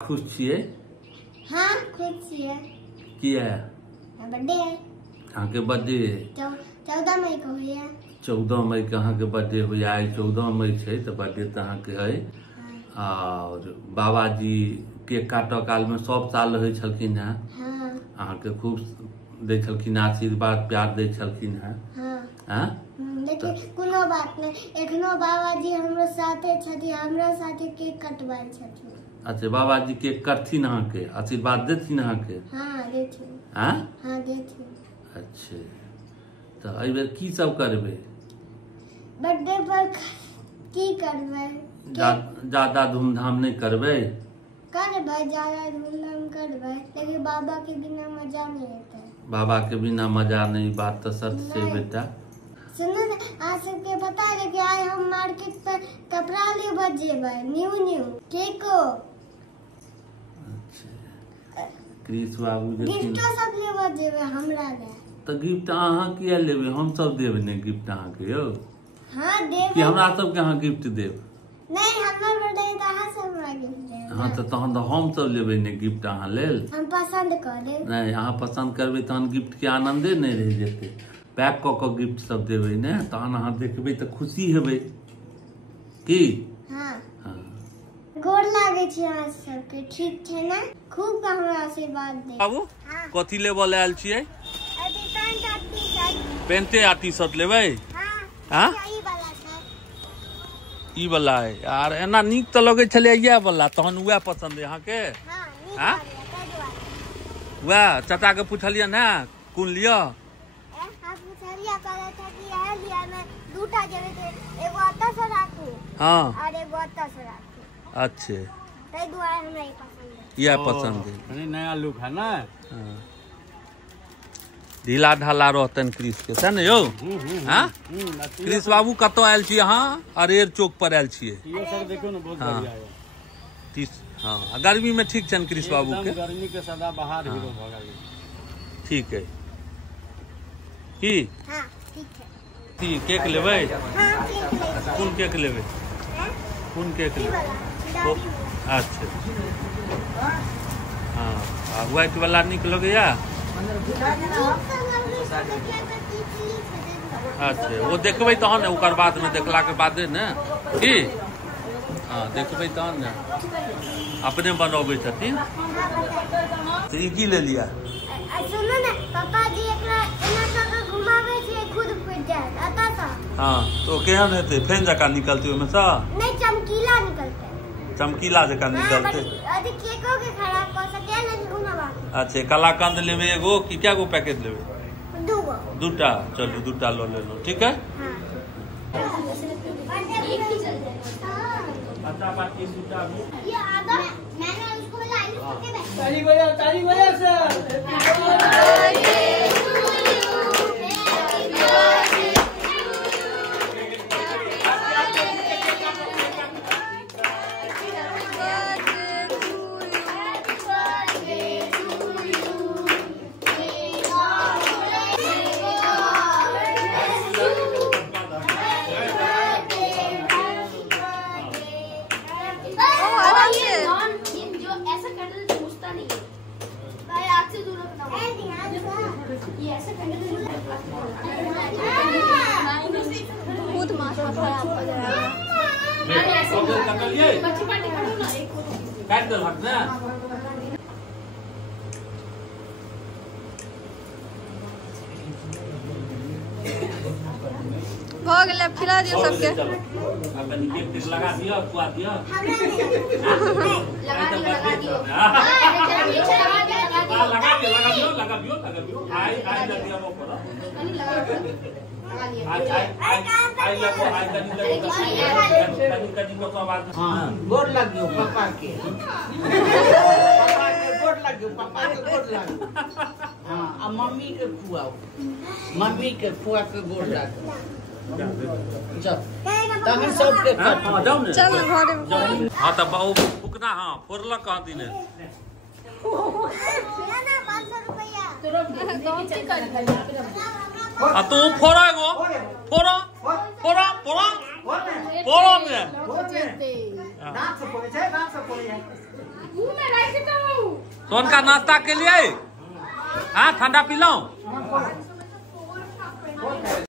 खुश छिए? हाँ खुश छिए। किया बर्थडे है? अहाँ के बर्थडे 14 मई को है। 14 मई के अहाँ के बर्थडे हो आई 14 मई है तो बर्थडे तो अहाँ के है। और बाबाजी केक काटऽ काल में सब साल रहे छलखिन हैं। हाँ। अहाँ के खूब दै छलखिन आशीर्वाद प्यार दै छलखिन हैं। हाँ। लेकिन कोनो बात नहीं, एखनो बाबाजी हमरो साथे छथि, हमरा साथे केक कटवाई छथि। अच्छा बाबाजी केक करथिन अहाँ के आशीर्वाद देथिन अहाँ के? हाँ देथिन। हाँ हाँ देथिन। अच्छा तो एहि बेर की सब करबे? बर्थडे पर की करबे? ज्यादा धूमधाम नहीं करबे? करबे ज्यादा धूमधाम करबे, लेकिन बाबा के बिना मजा नहीं आता। बाबा के बिना मजा नहीं, बात तो सच है बेटा। सुनो ना, आज सबके बता दे कि आज हम मार्केट पर कपड़ा लेबे जेबै, न्यू केको। अच्छा क्रिस बाबू गिफ्टो सब लेबे जेबै हमरा ले। तो गिफ्ट अहाँ किया लेबे? हम सब देब ने गिफ्ट अहाँ के यो। हाँ देब कि हमरा सब के अहाँ गिफ्ट देब? नहीं हमर बर्थडे त अहाँ सब हमरा गिफ्ट देब। हाँ तो तहन तो हम सब लेबे ने गिफ्ट अहाँ लेल। हम पसंद कर लेब। नहीं अहाँ पसंद करबे तहन गिफ्ट के आनंदे नहीं रह जेते। पैक क के गिफ्ट सब देबे ने तहन अहाँ देखबे तो खुशी हेबे की? हाँ। हाँ गोर लागे छी अहाँ सबके, ठीक छै ना? खूब हमरा आशीर्वाद दे। बाबू कथी लेबल आयल छियै? अभी पैंट आ टी-शर्ट। पेंटे आ टी-शर्ट लेबै? हां हां ई वाला छै। ई वाला है यार, एना नीक तो लगे छले ये वाला, तहन उहे पसंद है अहाँ के? हां नीक हाँ? वाला वह चाचा के पूछलिए ना कोन लियो? हां पूछलिया कहले था कि यह लिया मैं दूटा जेबे थे, एगो अत्ता से राखू हां और एगो अत्ता से राखू। अच्छे तै दुआरे हमरा ई पसंद है। यह पसंद है। अरे नया लुक है ना। हाँ। ढीला ढाला रहतन क्रिस के सने यो। हाँ क्रिस बाबू कतो आयल छी अहाँ? अरेर चौक पर आयल छियै। ये सर देखो ना बहुत बढ़िया है। हाँ गर्मी में ठीक छन क्रिस बाबू के? गर्मी के सदा बाहर हीरो भगा गए। ठीक है की? हां ठीक है। की केक लेबै? हां ठीक है। कौन केक लेबै? कौन केक लेबै? अच्छा हाँ व्हाइट वाला निक लगैया? अच्छा वो देखबै तहन ने, ओकर बाद में देखला के बादे ने की? हाँ देखबै तहन ने, अपने बनबै छथिन। तो ई की ले लिया? सुनो ना पापा जी एकरा एना क घुमावे छै, खुद फुट जात अता सा। हाँ तो केहन हेतै? फेन जका निकलतै ओमे से? नहीं चमकीला निकलते। चमकीला जका निकलतै। अभी केको के खराब कर सके ना घुमावा। अच्छा कलाकंद लेबे एगो कि क्या गो पैकेट लेबे? दूगो। दूटा चलो दूटा लो ले लो ठीक है। हां अच्छा बाकी दूटा भी ये आधा मैंने उसको लाइन के बैठ। ताली बजा सर। खुद माथा खराब हो जाएगा। काट दे हट ना। हो गया खिला दियो सबके। अपन केक लगा दियो, खुआ दियो। लगा दियो। लगा दियो। आई दिया वो पर। हाँ गोड़ लग गयो पापा के। गोड़ लग गयो पापा के, गोड़ लग गयो। हाँ अब मम्मी के खुआओ, मम्मी के खुआ के गोड़ लग गयो। तहन सबके जाओ ने। चल घरे में। हाँ तो बाबू फुकना हाँ फोड़लक कहाँ दिन ना 500 रुपया। तू फोड़ा एगो फोड़ा फोड़ा फोड़ा फोड़ा में नाक से पड़े छै, नाक से पड़े है। सोन का नाश्ता के लिए हाँ ठंडा पी लो